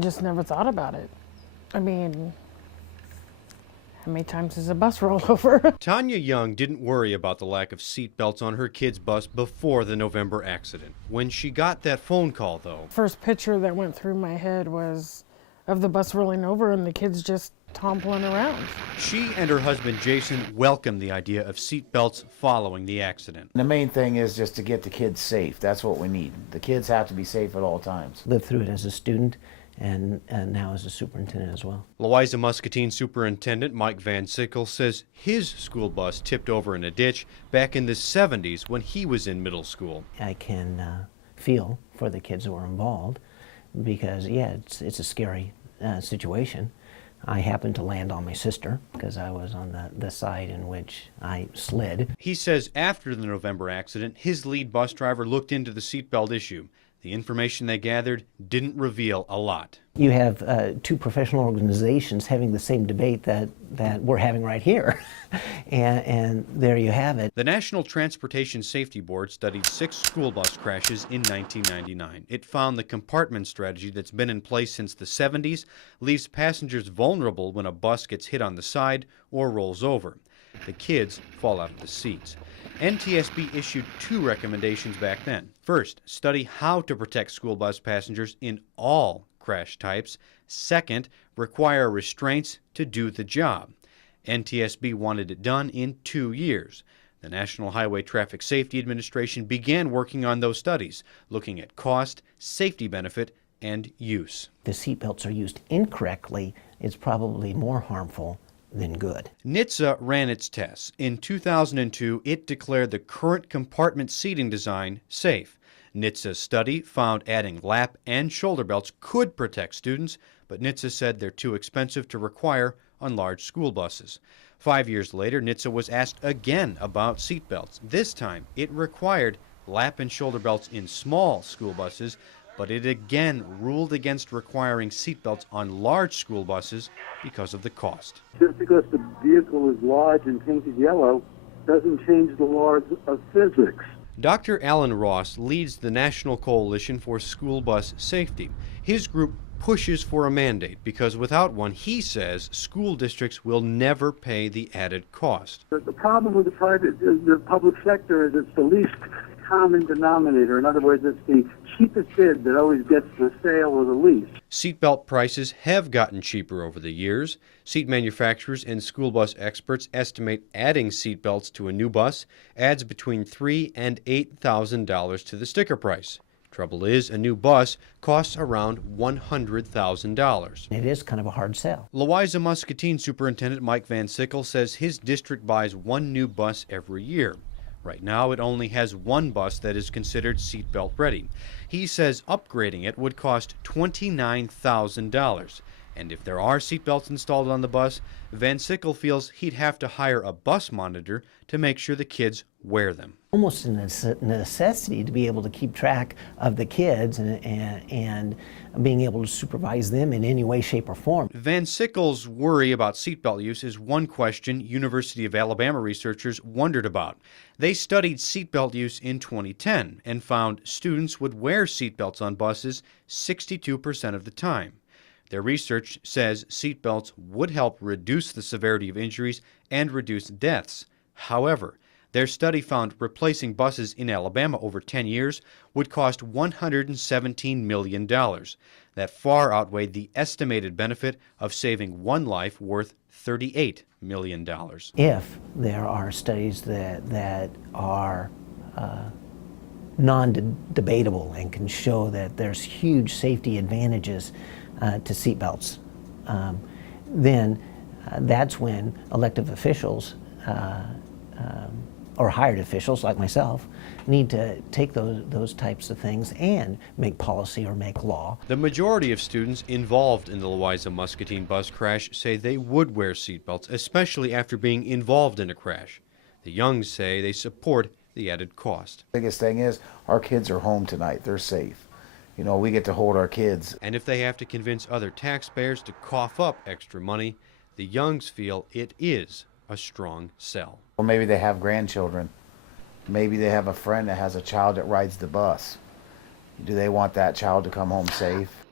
just never thought about it. I mean, how many times does a bus roll over? Tanya Young didn't worry about the lack of seat belts on her kid's bus before the November accident. When she got that phone call, though, First picture that went through my head was of the bus rolling over and the kids just toppling around. she and her husband Jason welcomed the idea of seat belts following the accident. The main thing is just to get the kids safe. That's what we need. The kids have to be safe at all times. Lived through it as a student and now as a superintendent as well. Louisa Muscatine Superintendent Mike Van Sickle says his school bus tipped over in a ditch back in the 70s when he was in middle school. I can feel for the kids that were involved because, yeah, it's a scary situation. I happened to land on my sister because I was on the side in which I slid. He says after the November accident, his lead bus driver looked into the seatbelt issue. The information they gathered didn't reveal a lot. You have two professional organizations having the same debate that we're having right here. and there you have it. The National Transportation Safety Board studied 6 school bus crashes in 1999. It found the compartment strategy that's been in place since the 70s leaves passengers vulnerable when a bus gets hit on the side or rolls over. The kids fall out of the seats. NTSB issued 2 recommendations back then. First, study how to protect school bus passengers in all crash types. Second, require restraints to do the job. NTSB wanted it done in 2 years. The National Highway Traffic Safety Administration began working on those studies, looking at cost, safety benefit, and use. The seatbelts are used incorrectly, it's probably more harmful than good. NHTSA ran its tests. In 2002, it declared the current compartment seating design safe. NHTSA's study found adding lap and shoulder belts could protect students, but NHTSA said they're too expensive to require on large school buses. 5 years later, NHTSA was asked again about seat belts. This time, it required lap and shoulder belts in small school buses, but it again ruled against requiring seatbelts on large school buses because of the cost. Just because the vehicle is large and painted yellow doesn't change the laws of physics. Dr. Alan Ross leads the National Coalition for School Bus Safety. His group pushes for a mandate because without one, he says, school districts will never pay the added cost. The problem with the public sector is it's the least common denominator. In other words, it's the cheapest bid that always gets the sale or the lease. Seatbelt prices have gotten cheaper over the years. Seat manufacturers and school bus experts estimate adding seatbelts to a new bus adds between $3,000 and $8,000 to the sticker price. Trouble is, a new bus costs around $100,000. It is kind of a hard sell. Louisa Muscatine Superintendent Mike Van Sickle says his district buys 1 new bus every year. Right now, it only has 1 bus that is considered seatbelt ready. He says upgrading it would cost $29,000. And if there are seatbelts installed on the bus, Van Sickle feels he'd have to hire a bus monitor to make sure the kids wear them. Almost a necessity to be able to keep track of the kids and being able to supervise them in any way, shape, or form. Van Sickle's worry about seatbelt use is one question University of Alabama researchers wondered about. They studied seatbelt use in 2010 and found students would wear seatbelts on buses 62% of the time. Their research says seatbelts would help reduce the severity of injuries and reduce deaths. However, their study found replacing buses in Alabama over 10 years would cost $117 million. That far outweighed the estimated benefit of saving 1 life worth $38 million. If there are studies that are non-debatable and can show that there's huge safety advantages to seatbelts, then that's when elected officials or hired officials like myself need to take those types of things and make policy or make law. The majority of students involved in the Louisa Muscatine bus crash say they would wear seatbelts, especially after being involved in a crash. The Youngs say they support the added cost. The biggest thing is our kids are home tonight. They're safe. You know, we get to hold our kids. And if they have to convince other taxpayers to cough up extra money, the Youngs feel it is a strong sell. Well, maybe they have grandchildren. Maybe they have a friend that has a child that rides the bus. Do they want that child to come home safe?